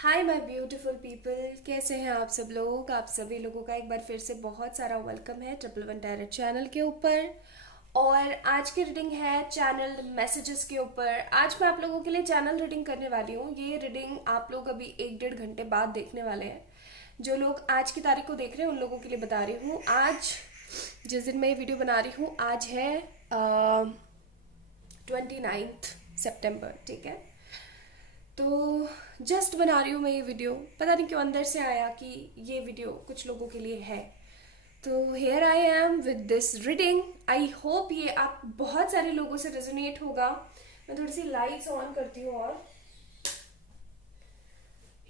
Hi my beautiful people, कैसे हैं आप सब लोग। आप सभी लोगों का एक बार फिर से बहुत सारा वेलकम है ट्रिपल वन टैरेट चैनल के ऊपर। और आज की रीडिंग है चैनल मैसेजेस के ऊपर। आज मैं आप लोगों के लिए चैनल रीडिंग करने वाली हूँ। ये रीडिंग आप लोग अभी 1-1.5 घंटे बाद देखने वाले हैं। जो लोग आज की तारीख को देख रहे हैं उन लोगों के लिए बता रही हूँ। आज जिस दिन मैं ये वीडियो बना रही हूँ आज है 29 सितंबर, ठीक है। तो जस्ट बना रही हूँ मैं ये वीडियो, पता नहीं क्यों अंदर से आया कि ये वीडियो कुछ लोगों के लिए है। तो hair I am with this reading. I hope ये आप बहुत सारे लोगों से रेजोनेट होगा। मैं थोड़ी सी लाइट्स ऑन करती हूँ और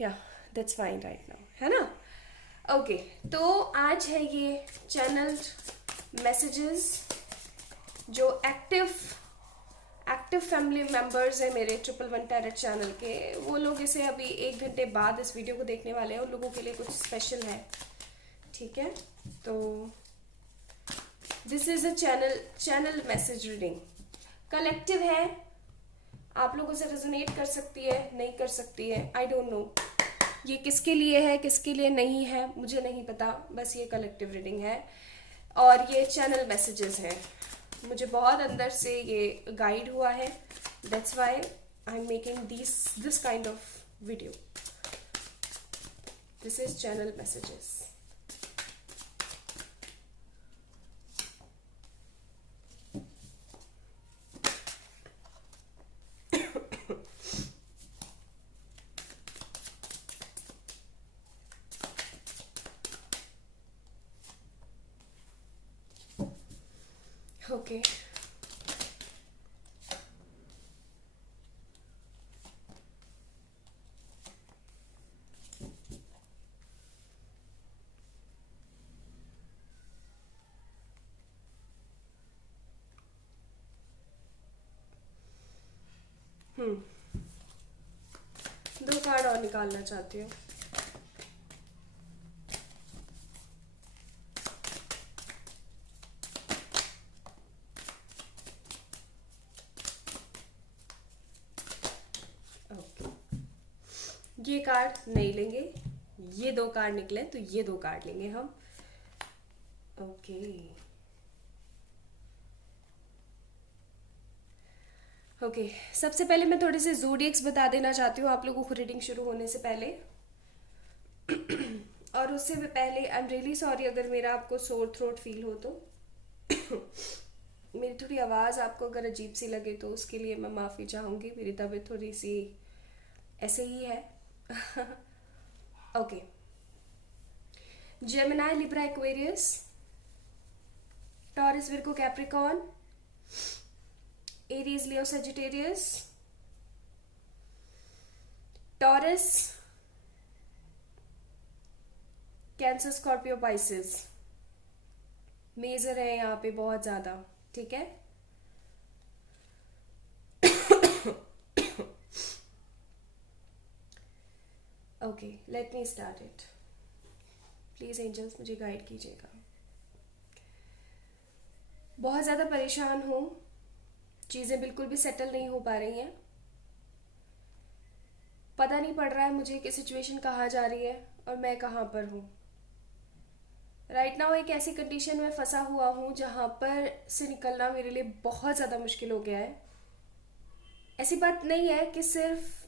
या दैट्स फाइन राइट नाउ, है ना। ओके, तो आज है ये चैनल मैसेजेस। जो एक्टिव फैमिली मेंबर्स हैं मेरे ट्रिपल वन टैरेट चैनल के, वो लोग इसे अभी 1 घंटे बाद इस वीडियो को देखने वाले हैं। उन लोगों के लिए कुछ स्पेशल है, ठीक है। तो this is a channel message reading. Collective है, आप लोगों से रेजोनेट कर सकती है, नहीं कर सकती है, आई डोंट नो। ये किसके लिए है किसके लिए नहीं है मुझे नहीं पता, बस ये कलेक्टिव रीडिंग है और ये चैनल मैसेजेस हैं। मुझे बहुत अंदर से ये गाइड हुआ है, that's why I am making this kind of video. This is channel messages. Okay, दो कार्ड और निकालना चाहती हूँ। ओके, ये कार्ड नहीं लेंगे, ये दो कार्ड निकले तो ये दो कार्ड लेंगे हम। ओके ओके, सबसे पहले मैं थोड़े से ज़ोडिएक्स बता देना चाहती हूँ आप लोगों को रीडिंग शुरू होने से पहले। और उससे भी पहले आई एम रियली सॉरी अगर मेरा आपको सोर थ्रोट फील हो तो मेरी थोड़ी आवाज़ आपको अगर अजीब सी लगे तो उसके लिए मैं माफ़ी चाहूँगी। मेरी तबीयत थोड़ी सी ऐसे ही है। Okay, Gemini Libra Aquarius, Taurus Virgo Capricorn, Aries Leo Sagittarius, Taurus Cancer Scorpio Pisces. Major है यहाँ पे बहुत ज़्यादा, ठीक है। Okay, let me start it. Please angels मुझे गाइड कीजिएगा। बहुत ज़्यादा परेशान हूँ, चीज़ें बिल्कुल भी सेटल नहीं हो पा रही हैं। पता नहीं पड़ रहा है मुझे कि सिचुएशन कहाँ जा रही है और मैं कहाँ पर हूँ। राइट नाउ एक ऐसी कंडीशन में फंसा हुआ हूँ जहाँ पर से निकलना मेरे लिए बहुत ज़्यादा मुश्किल हो गया है। ऐसी बात नहीं है कि सिर्फ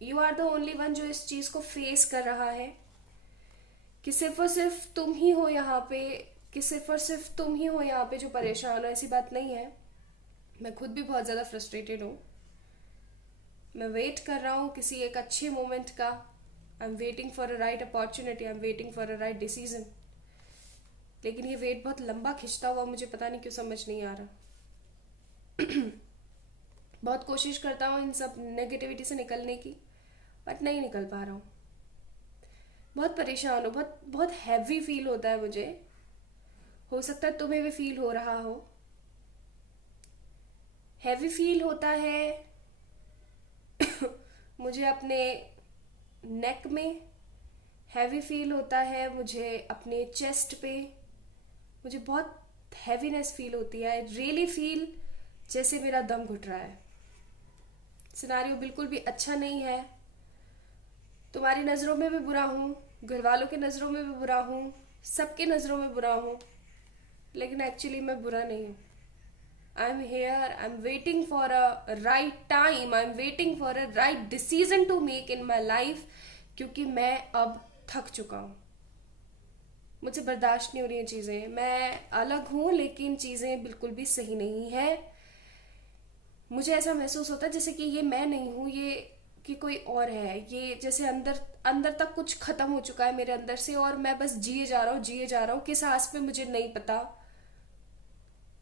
you are the only one जो इस चीज़ को फेस कर रहा है, कि सिर्फ और सिर्फ तुम ही हो यहाँ पे, कि सिर्फ और सिर्फ तुम ही हो यहाँ पे जो परेशान हो। ऐसी बात नहीं है, मैं खुद भी बहुत ज़्यादा फ्रस्ट्रेटेड हूँ। मैं वेट कर रहा हूँ किसी एक अच्छे मोमेंट का। आई am waiting for a right opportunity, I am waiting for a right decision. लेकिन ये वेट बहुत लंबा खिंचता हुआ मुझे पता नहीं क्यों समझ नहीं आ रहा। बहुत कोशिश करता हूँ इन सब नेगेटिविटी से निकलने की, बट नहीं निकल पा रहा हूँ। बहुत परेशान हूँ, बहुत बहुत हैवी फील होता है मुझे। हो सकता है तुम्हें भी फील हो रहा हो। हैवी फील होता है मुझे अपने नेक में, हैवी फील होता है मुझे अपने चेस्ट पे। मुझे बहुत हैवीनेस फील होती है। आई रियली फील जैसे मेरा दम घुट रहा है। सिनारियो बिल्कुल भी अच्छा नहीं है। तुम्हारी नज़रों में भी बुरा हूँ, घर वालों की नज़रों में भी बुरा हूँ, सबकी नज़रों में बुरा हूँ, लेकिन एक्चुअली मैं बुरा नहीं हूँ. I am here, I am waiting for a right time, I am waiting for a right decision to make in my life, क्योंकि मैं अब थक चुका हूँ. मुझे बर्दाश्त नहीं हो रही हैं चीज़ें. मैं अलग हूँ लेकिन चीज़ें बिल्कुल भी सही नहीं है. मुझे ऐसा महसूस होता है जैसे कि ये मैं नहीं हूँ, ये कि कोई और है. ये जैसे अंदर अंदर तक कुछ खत्म हो चुका है मेरे अंदर से, और मैं बस जिए जा रहा हूँ, जिए जा रहा हूँ. किस आस पे मुझे नहीं पता.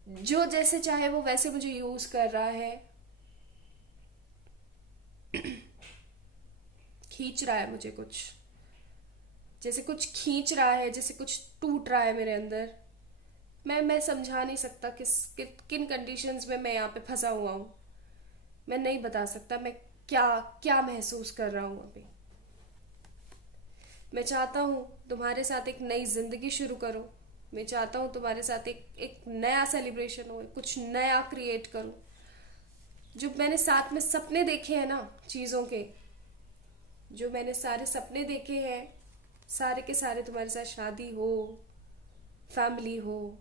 जो जैसे चाहे वो वैसे मुझे यूज कर रहा है, खींच रहा है मुझे कुछ, जैसे कुछ खींच रहा है, जैसे कुछ टूट रहा है मेरे अंदर. मैं समझा नहीं सकता किन कंडीशंस में मैं यहाँ पे फंसा हुआ हूँ. मैं नहीं बता सकता मैं क्या क्या महसूस कर रहा हूँ अभी. मैं चाहता हूँ तुम्हारे साथ एक नई जिंदगी शुरू करो. मैं चाहता हूँ तुम्हारे साथ एक नया सेलिब्रेशन हो, कुछ नया क्रिएट करूँ. जो मैंने साथ में सपने देखे हैं ना चीज़ों के, जो मैंने सारे सपने देखे हैं, सारे के सारे तुम्हारे साथ शादी हो, फैमिली हो,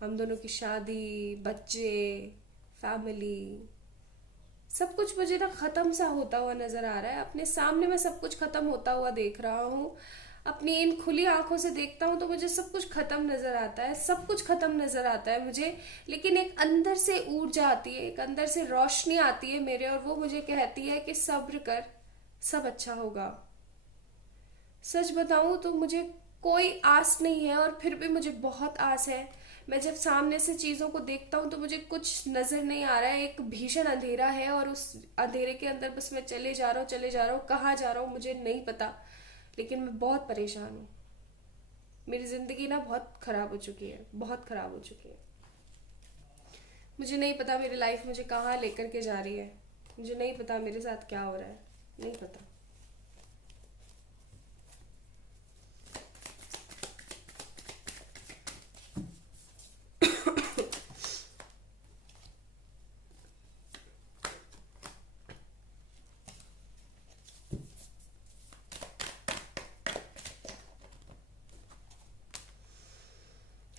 हम दोनों की शादी, बच्चे, फैमिली, सब कुछ मुझे ना खत्म सा होता हुआ नजर आ रहा है. अपने सामने मैं सब कुछ खत्म होता हुआ देख रहा हूँ. अपनी इन खुली आंखों से देखता हूँ तो मुझे सब कुछ खत्म नजर आता है, सब कुछ खत्म नजर आता है मुझे. लेकिन एक अंदर से ऊर्जा आती है, एक अंदर से रोशनी आती है मेरे, और वो मुझे कहती है कि सब्र कर, सब अच्छा होगा. सच बताऊं तो मुझे कोई आस नहीं है, और फिर भी मुझे बहुत आस है. मैं जब सामने से चीज़ों को देखता हूँ तो मुझे कुछ नज़र नहीं आ रहा है. एक भीषण अंधेरा है, और उस अंधेरे के अंदर बस मैं चले जा रहा हूँ, चले जा रहा हूँ. कहाँ जा रहा हूँ मुझे नहीं पता, लेकिन मैं बहुत परेशान हूँ. मेरी ज़िंदगी ना बहुत ख़राब हो चुकी है, बहुत ख़राब हो चुकी है. मुझे नहीं पता मेरी लाइफ मुझे कहाँ लेकर के जा रही है. मुझे नहीं पता मेरे साथ क्या हो रहा है, नहीं पता.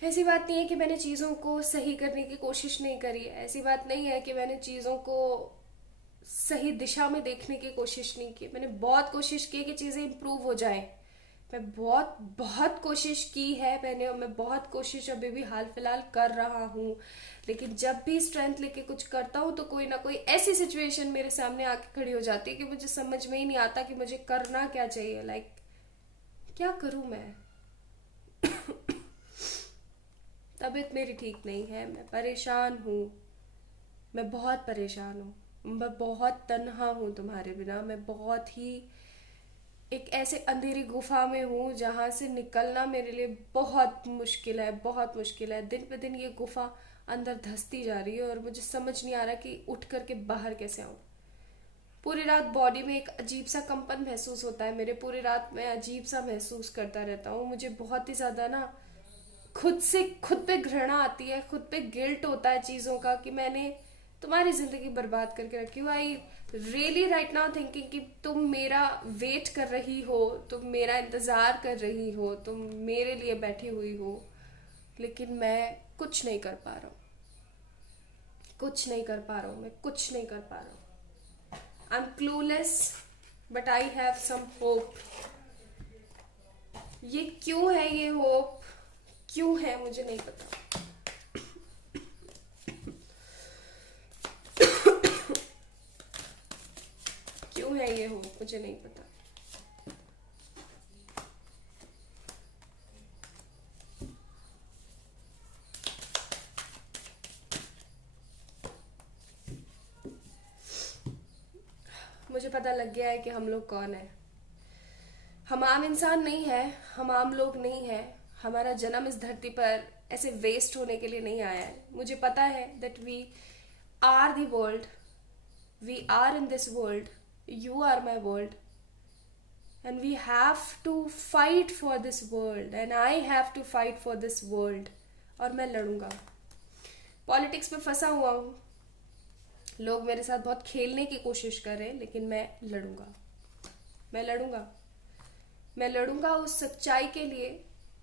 ऐसी बात नहीं है कि मैंने चीज़ों को सही करने की कोशिश नहीं करी है. ऐसी बात नहीं है कि मैंने चीज़ों को सही दिशा में देखने की कोशिश नहीं की. मैंने बहुत कोशिश की कि चीज़ें इम्प्रूव हो जाएं. मैं बहुत बहुत कोशिश की है मैंने, और मैं बहुत कोशिश अभी भी हाल फिलहाल कर रहा हूँ. लेकिन जब भी स्ट्रेंथ लेके कुछ करता हूँ तो कोई ना कोई ऐसी सिचुएशन मेरे सामने आके खड़ी हो जाती है कि मुझे समझ में ही नहीं आता कि मुझे करना क्या चाहिए. क्या करूँ मैं. तबीयत मेरी ठीक नहीं है, मैं परेशान हूँ. मैं बहुत परेशान हूँ, मैं बहुत तन्हा हूँ तुम्हारे बिना. मैं बहुत ही एक ऐसे अंधेरी गुफा में हूँ जहाँ से निकलना मेरे लिए बहुत मुश्किल है, बहुत मुश्किल है. दिन पे दिन ये गुफा अंदर धंसती जा रही है, और मुझे समझ नहीं आ रहा कि उठ करके बाहर कैसे आऊँ. पूरी रात बॉडी में एक अजीब सा कंपन महसूस होता है मेरे. पूरी रात मैं अजीब सा महसूस करता रहता हूँ. मुझे बहुत ही ज़्यादा ना खुद से खुद पे घृणा आती है, खुद पे गिल्ट होता है चीज़ों का कि मैंने तुम्हारी ज़िंदगी बर्बाद करके रखी हो. I really right now thinking कि तुम मेरा वेट कर रही हो, तुम मेरा इंतज़ार कर रही हो, तुम मेरे लिए बैठी हुई हो, लेकिन मैं कुछ नहीं कर पा रहा हूँ. कुछ नहीं कर पा रहा हूँ, मैं कुछ नहीं कर पा रहा हूँ. I am clueless but I have some hope. ये क्यों है, ये होप क्यों है मुझे नहीं पता. क्यों है ये होप मुझे नहीं पता. मुझे पता लग गया है कि हम लोग कौन है. हम आम इंसान नहीं है, हम आम लोग नहीं है. हमारा जन्म इस धरती पर ऐसे वेस्ट होने के लिए नहीं आया है. मुझे पता है that we are the world, we are in this world, you are my world, and we have to fight for this world, and I have to fight for this world. और मैं लड़ूंगा. पॉलिटिक्स में फंसा हुआ हूँ, लोग मेरे साथ बहुत खेलने की कोशिश कर रहे हैं, लेकिन मैं लड़ूंगा. मैं लड़ूंगा। मैं लड़ूंगा उस सच्चाई के लिए,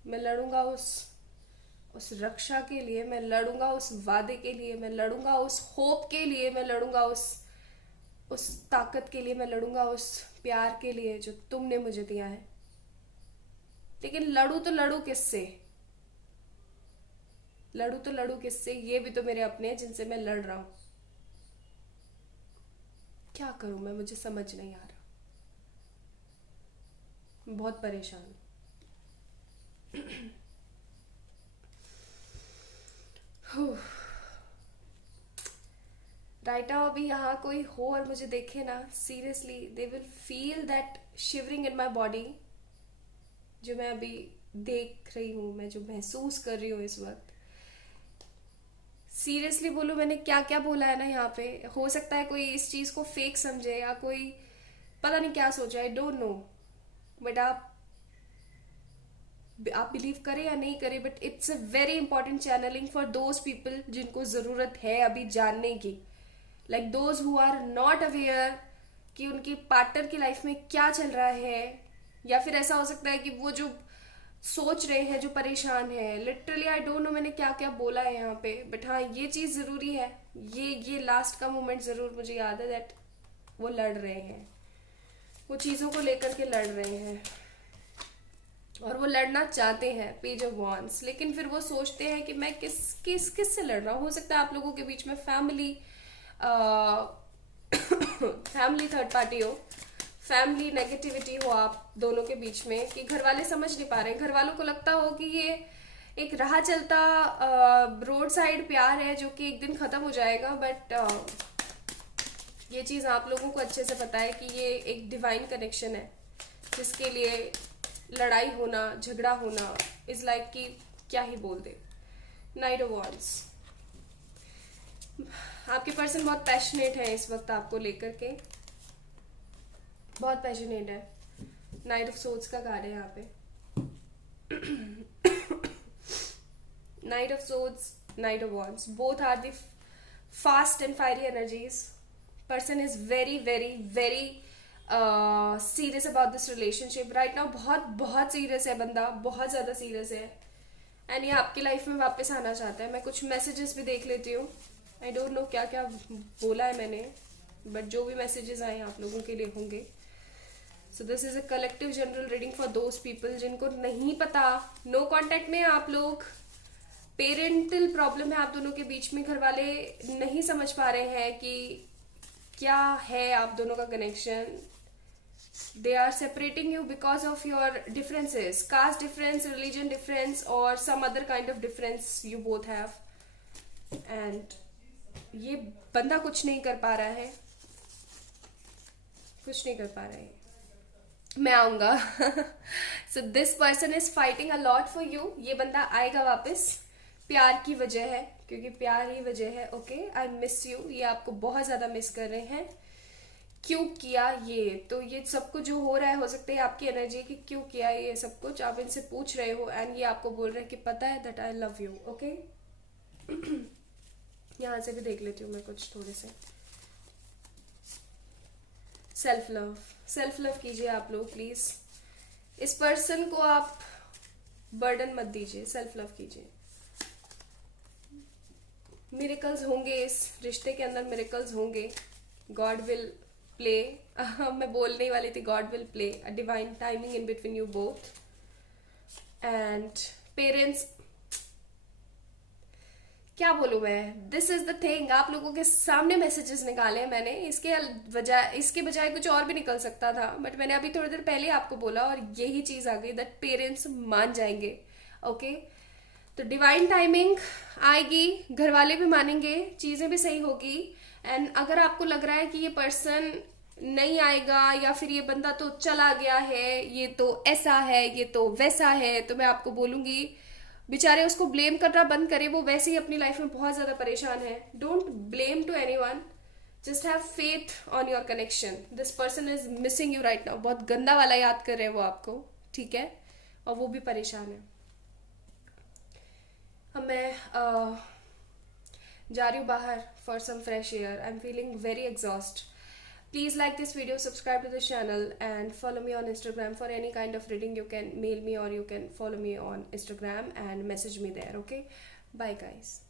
मैं लड़ूंगा उस रक्षा के लिए, मैं लड़ूंगा उस वादे के लिए, मैं लड़ूंगा उस होप के लिए, मैं लड़ूंगा उस ताकत के लिए, मैं लड़ूंगा उस प्यार के लिए जो तुमने मुझे दिया है। लेकिन लड़ू तो लड़ू किससे? लड़ू तो लड़ू किससे? ये भी तो मेरे अपने हैं जिनसे मैं लड़ रहा हूं। क्या करूं मैं, मुझे समझ नहीं आ रहा। मैं बहुत परेशान हूँ। राइट नाउ अभी यहाँ कोई हो और मुझे देखे ना, seriously they will feel that shivering in my body, जो मैं अभी देख रही हूँ, मैं जो महसूस कर रही हूँ इस वक्त। सीरियसली बोलूँ, मैंने क्या क्या बोला है ना यहाँ पे, हो सकता है कोई इस चीज़ को फेक समझे या कोई पता नहीं क्या सोचा, आई डोंट नो। बट आप बिलीव करें या नहीं करें, but it's a very important channelling for those people जिनको ज़रूरत है अभी जानने की, like those who are not aware कि उनकी पार्टनर की लाइफ में क्या चल रहा है। या फिर ऐसा हो सकता है कि वो जो सोच रहे हैं, जो परेशान है, लिटरली आई डोंट नो मैंने क्या क्या बोला है यहाँ पे, बट हाँ ये चीज़ ज़रूरी है। ये लास्ट का मोमेंट ज़रूर मुझे याद है दैट वो लड़ रहे हैं, वो चीज़ों को लेकर के लड़ रहे हैं, और वो लड़ना चाहते हैं पेज ऑफ वॉन्स, लेकिन फिर वो सोचते हैं कि मैं किस किस किस से लड़ रहा हूँ। हो सकता है आप लोगों के बीच में फैमिली फैमिली थर्ड पार्टी हो, फैमिली नेगेटिविटी हो आप दोनों के बीच में, कि घर वाले समझ नहीं पा रहे हैं। घर वालों को लगता हो कि ये एक राह चलता रोड साइड प्यार है जो कि एक दिन खत्म हो जाएगा, बट ये चीज़ आप लोगों को अच्छे से पता है कि ये एक डिवाइन कनेक्शन है जिसके लिए लड़ाई होना, झगड़ा होना इज लाइक कि क्या ही बोल दे। नाइट ऑफ वॉन्ड्स, आपके पर्सन बहुत पैशनेट है इस वक्त आपको लेकर के, बहुत पैशनेट है। नाइट ऑफ सोर्ड्स का कार्ड है यहाँ पे। Knight of swords, knight of wands, both are the fast and fiery energies. Person is very very very serious about this relationship right now. बहुत बहुत सीरियस है बंदा, बहुत ज्यादा सीरियस है, एंड ये आपकी लाइफ में वापस आना चाहता है। मैं कुछ मैसेजेस भी देख लेती हूँ, आई डोंट नो क्या क्या बोला है मैंने, बट जो भी मैसेजेस आए आप लोगों के लिए होंगे। So this is a collective general reading for those people जिनको नहीं पता, नो कांटेक्ट में आप लोग, पेरेंटल प्रॉब्लम है आप दोनों के बीच में, घर वाले नहीं समझ पा रहे हैं कि क्या है आप दोनों का connection. they are separating you because of your differences, caste difference, religion difference, or some other kind of difference you both have, and ये बंदा कुछ नहीं कर पा रहा है, कुछ नहीं कर पा रहा है। मैं आऊंगा। So this person is fighting a lot for you. ये बंदा आएगा वापस, प्यार की वजह है, क्योंकि प्यार ही वजह है। ओके, आई मिस यू, ये आपको बहुत ज्यादा मिस कर रहे हैं। क्यों किया ये, तो ये सब कुछ जो हो रहा है, हो सकता है आपकी एनर्जी की क्यों किया ये सब कुछ आप इनसे पूछ रहे हो, एंड ये आपको बोल रहे हैं कि पता है that I love you. Okay, यहां से भी देख लेती हूँ मैं कुछ थोड़े से। सेल्फ लव, सेल्फ लव कीजिए आप लोग प्लीज। इस पर्सन को आप बर्डन मत दीजिए, सेल्फ लव कीजिए। मिरेकल्स होंगे इस रिश्ते के अंदर, मिरेकल्स होंगे। गॉड विल प्ले, मैं बोलने वाली थी, God will play a divine timing in between you both. And parents, क्या बोलूं मैं, दिस इज द थिंग। आप लोगों के सामने मैसेजेस निकाले हैं मैंने, इसके बजाय कुछ और भी निकल सकता था, बट मैंने अभी थोड़ी देर पहले आपको बोला और यही चीज आ गई दैट पेरेंट्स मान जाएंगे। ओके, तो डिवाइन टाइमिंग आएगी, घर वाले भी मानेंगे, चीजें भी सही होगी। एंड अगर आपको लग रहा है कि ये पर्सन नहीं आएगा या फिर ये बंदा तो चला गया है, ये तो ऐसा है, ये तो वैसा है, तो मैं आपको बोलूंगी बेचारे उसको ब्लेम करना बंद करे, वो वैसे ही अपनी लाइफ में बहुत ज्यादा परेशान है। Don't blame to anyone, just have faith on your connection. This person is missing you right now, बहुत गंदा वाला याद कर रहे हैं वो आपको, ठीक है, और वो भी परेशान है। अब मैं जा रही हूँ बाहर for some fresh air, I am feeling very exhaust. Please like this video, subscribe to this channel, and follow me on Instagram for any kind of reading. You can mail me or you can follow me on Instagram and message me there. Okay, bye guys.